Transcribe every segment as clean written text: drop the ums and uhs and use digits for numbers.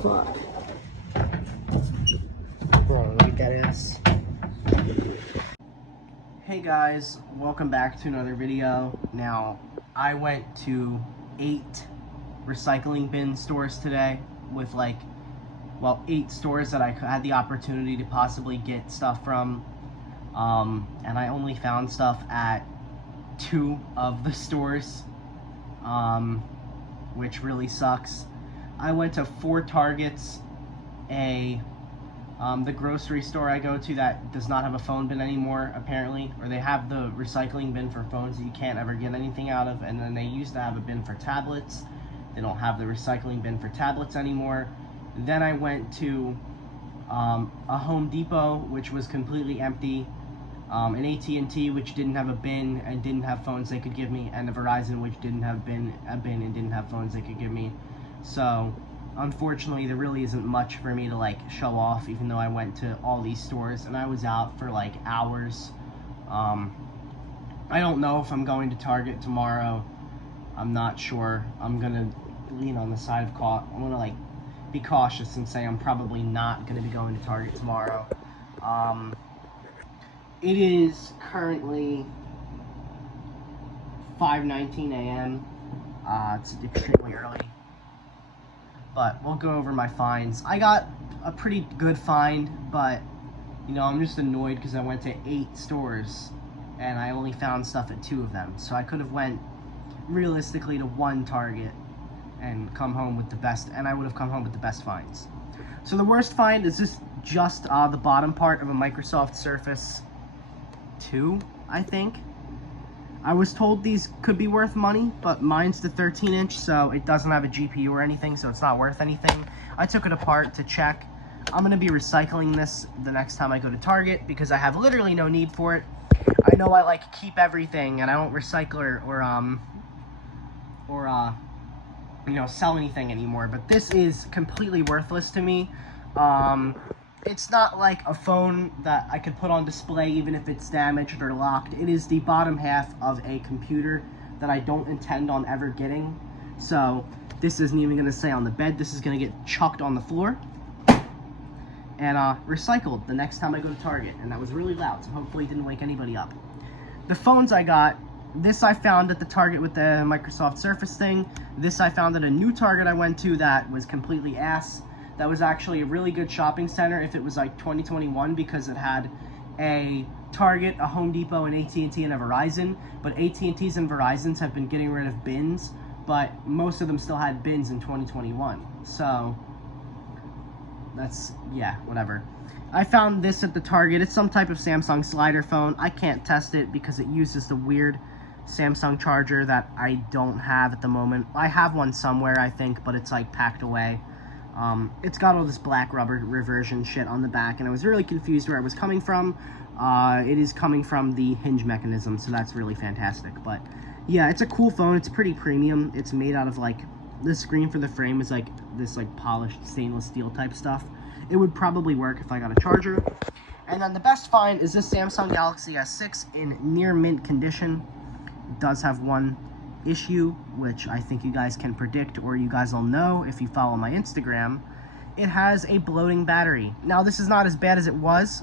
fuck? Bro, look at that ass. Hey guys, welcome back to another video. Now, I went to 8 recycling bin stores today with 8 stores that I had the opportunity to possibly get stuff from. And I only found stuff at 2 of the stores, which really sucks. I went to 4 Targets, the grocery store I go to that does not have a phone bin anymore, apparently, or they have the recycling bin for phones that you can't ever get anything out of, and then they used to have a bin for tablets. They don't have the recycling bin for tablets anymore. Then I went to a Home Depot, which was completely empty, an AT&T, which didn't have a bin and didn't have phones they could give me, and a Verizon, which didn't have a bin and didn't have phones they could give me. So unfortunately, there really isn't much for me to show off, even though I went to all these stores and I was out for hours. I don't know if I'm going to Target tomorrow. I'm not sure. I'm gonna lean on the side of caution. I'm gonna be cautious and say I'm probably not gonna be going to Target tomorrow. It is currently 5:19 a.m. It's extremely early. But we'll go over my finds. I got a pretty good find, but I'm just annoyed because I went to 8 stores and I only found stuff at 2 of them. So I could have went realistically to 1 Target and come home with the best, and I would have come home with the best finds. So the worst find is just the bottom part of a Microsoft Surface 2, I think. I was told these could be worth money, but mine's the 13-inch, so it doesn't have a GPU or anything, so it's not worth anything. I took it apart to check. I'm going to be recycling this the next time I go to Target, because I have literally no need for it. I know I keep everything, and I don't recycle or sell anything anymore, but this is completely worthless to me. It's not like a phone that I could put on display even if it's damaged or locked. It is the bottom half of a computer that I don't intend on ever getting. So this isn't even going to stay on the bed. This is going to get chucked on the floor and recycled the next time I go to Target. And that was really loud, so hopefully it didn't wake anybody up. The phones I got, this I found at the Target with the Microsoft Surface thing. This I found at a new Target I went to that was completely ass. That was actually a really good shopping center if it was 2021, because it had a Target, a Home Depot, an AT&T, and a Verizon. But AT&Ts and Verizons have been getting rid of bins, but most of them still had bins in 2021. So that's, yeah, whatever. I found this at the Target. It's some type of Samsung slider phone. I can't test it because it uses the weird Samsung charger that I don't have at the moment. I have one somewhere, I think, but it's packed away. It's got all this black rubber reversion shit on the back, and I was really confused where it was coming from. It is coming from the hinge mechanism, so that's really fantastic. But yeah, it's a cool phone. It's pretty premium. It's made out of the screen for the frame is this polished stainless steel type stuff. It would probably work if I got a charger. And then the best find is this Samsung Galaxy S6 in near mint condition. It does have one issue, which I think you guys can predict, or you guys will know if you follow my Instagram. It has a bloating battery. Now, this is not as bad as it was.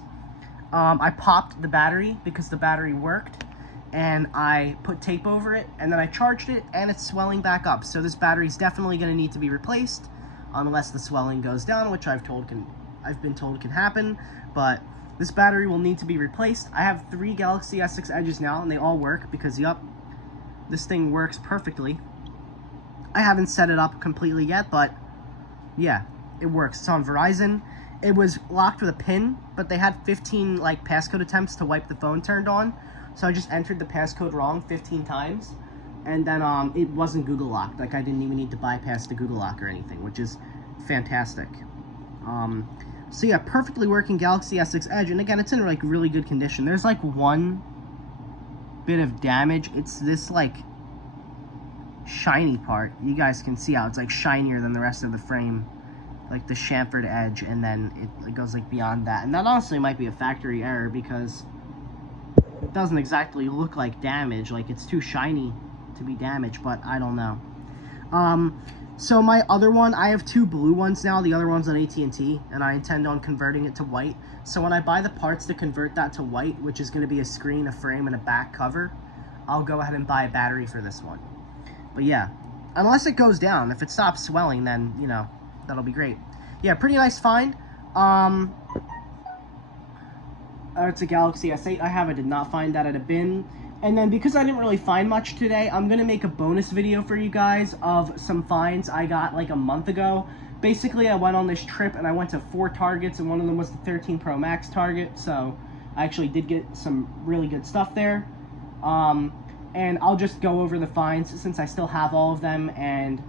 I popped the battery because the battery worked, and I put tape over it, and then I charged it, and it's swelling back up. So this battery is definitely going to need to be replaced unless the swelling goes down, which I've been told can happen. But this battery will need to be replaced. I have 3 Galaxy S6 Edges now, and they all work because, yup, this thing works perfectly. I haven't set it up completely yet, but yeah, it works. It's on Verizon. It was locked with a pin, but they had 15 passcode attempts to wipe the phone turned on. So I just entered the passcode wrong 15 times, and then it wasn't Google locked. I didn't even need to bypass the Google lock or anything, which is fantastic. So yeah, perfectly working Galaxy S6 Edge, and again, it's in really good condition. There's one bit of damage. It's this shiny part. You guys can see how it's shinier than the rest of the frame, the chamfered edge, and then it goes beyond that. And that honestly might be a factory error because it doesn't exactly look like damage. It's too shiny to be damaged, but I don't know. So my other one, I have 2 blue ones now. The other one's on AT&T, and I intend on converting it to white. So when I buy the parts to convert that to white, which is going to be a screen, a frame, and a back cover, I'll go ahead and buy a battery for this one. But yeah, unless it goes down. If it stops swelling, then, you know, that'll be great. Yeah, pretty nice find. It's a Galaxy S8 I have. I did not find that at a bin. And then because I didn't really find much today, I'm going to make a bonus video for you guys of some finds I got like a month ago. Basically, I went on this trip and I went to 4 Targets, and one of them was the 13 Pro Max Target. So I actually did get some really good stuff there. And I'll just go over the finds since I still have all of them. And,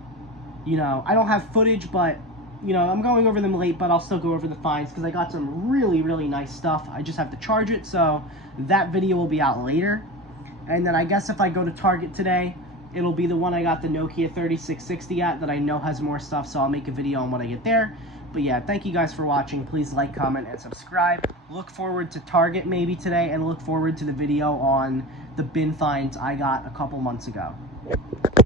you know, I don't have footage, but, you know, I'm going over them late, but I'll still go over the finds because I got some really, really nice stuff. I just have to charge it, so that video will be out later. And then I guess if I go to Target today, it'll be the one I got the Nokia 3660 at that I know has more stuff, so I'll make a video on when I get there. But yeah, thank you guys for watching. Please like, comment, and subscribe. Look forward to Target maybe today, and look forward to the video on the bin finds I got a couple months ago.